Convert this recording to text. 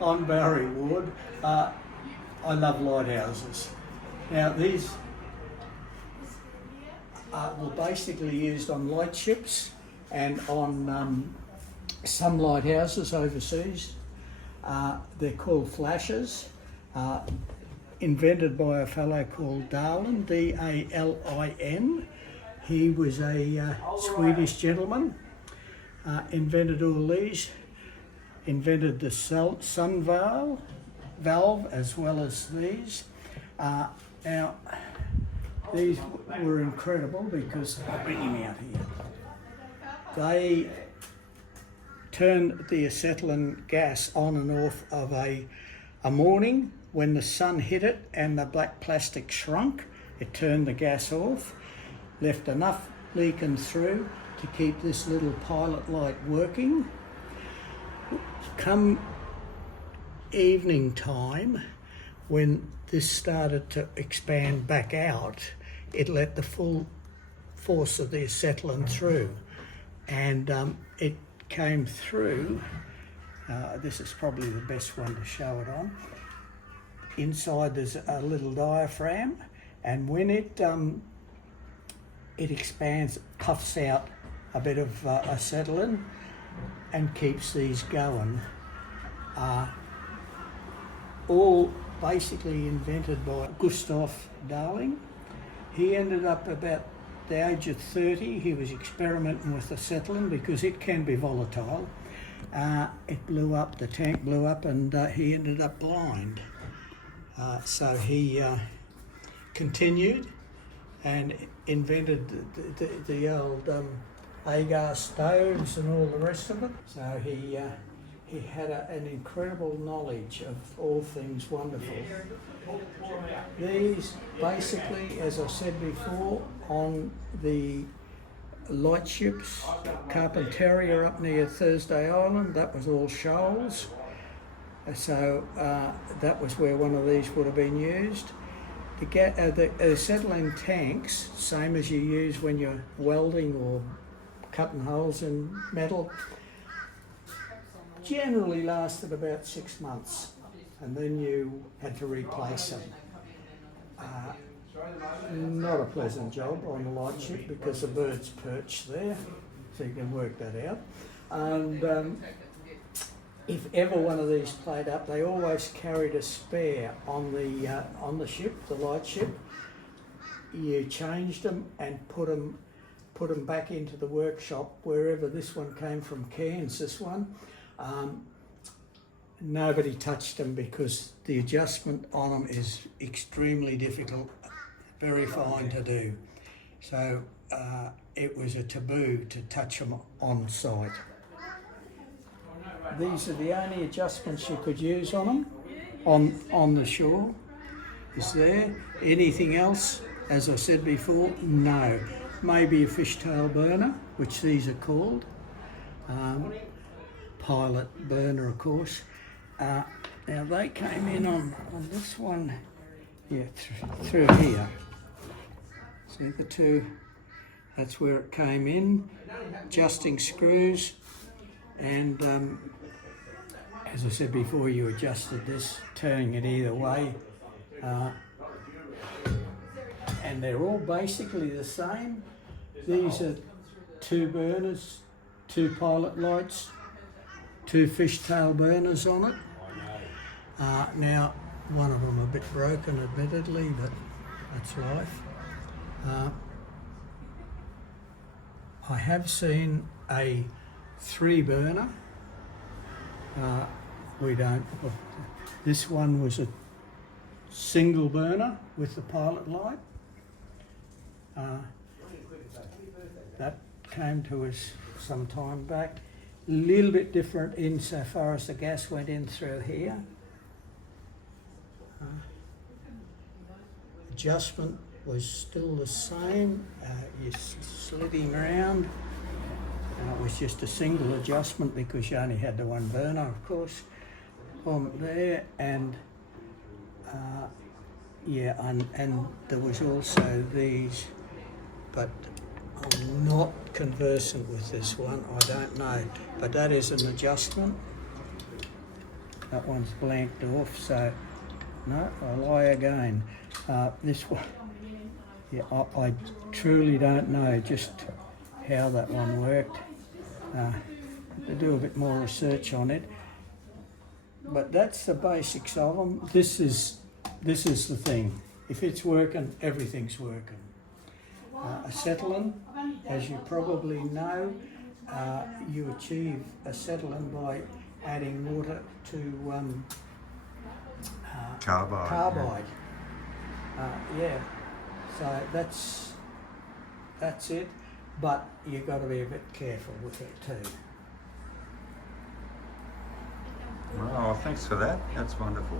on Barrie Ward. I love lighthouses. Now these were basically used on lightships and on some lighthouses overseas. They're called flashes, invented by a fellow called Dalin, D-A-L-I-N. He was a Swedish gentleman, invented all these, invented the sun valve as well as these. Now, these were incredible because, I'll bring him out here, they turned the acetylene gas on and off of a morning when the sun hit it and the black plastic shrunk. It turned the gas off, left enough leaking through to keep this little pilot light working. Come evening time, when this started to expand back out, it let the full force of the acetylene through, and it came through. This is probably the best one to show it on. Inside there's a little diaphragm, and when it expands, it puffs out a bit of acetylene and keeps these going. All basically invented by Gustav Dalin. He ended up about the age of 30. He was experimenting with acetylene because it can be volatile. It blew up, the tank blew up, and he ended up blind. So he continued and invented the old agar stoves and all the rest of it. So he had an incredible knowledge of all things wonderful. These basically, as I said before, on the lightships, Carpentaria up near Thursday Island, that was all shoals. So that was where one of these would have been used. The acetylene tanks, same as you use when you're welding or cutting holes in metal, generally lasted about 6 months, and then you had to replace them. Not a pleasant job on the lightship because the birds perch there, so you can work that out. And if ever one of these played up, they always carried a spare on the ship, the lightship. You changed them and put them back into the workshop wherever. This one came from Cairns, this one. Nobody touched them because the adjustment on them is extremely difficult, very fine to do. So it was a taboo to touch them on site. These are the only adjustments you could use on them, on the shore, is there. Anything else, as I said before, no. Maybe a fishtail burner, which these are called. Pilot burner, of course. Now they came in on this one, yeah, through here. See the two, that's where it came in. Adjusting screws, and as I said before, you adjusted this, turning it either way. And they're all basically the same. These are 2 burners, 2 pilot lights, 2 fishtail burners on it. Now, one of them a bit broken, admittedly, but that's life. I have seen a 3 burner. This one was a single burner with the pilot light. That came to us some time back. A little bit different insofar as the gas went in through here. Adjustment was still the same. You slid him round. It was just a single adjustment because you only had the one burner, of course, on there. And and there was also these, but I'm not conversant with this one, I don't know, but that is an adjustment. That one's blanked off, so no, I'll lie again. This one, yeah, I truly don't know just how that one worked. To do a bit more research on it, but that's the basics of them. This is the thing. If it's working, everything's working. Acetylene, as you probably know, you achieve acetylene by adding water to carbide. Yeah. So that's it. But you've got to be a bit careful with it too. Well, thanks for that. That's wonderful.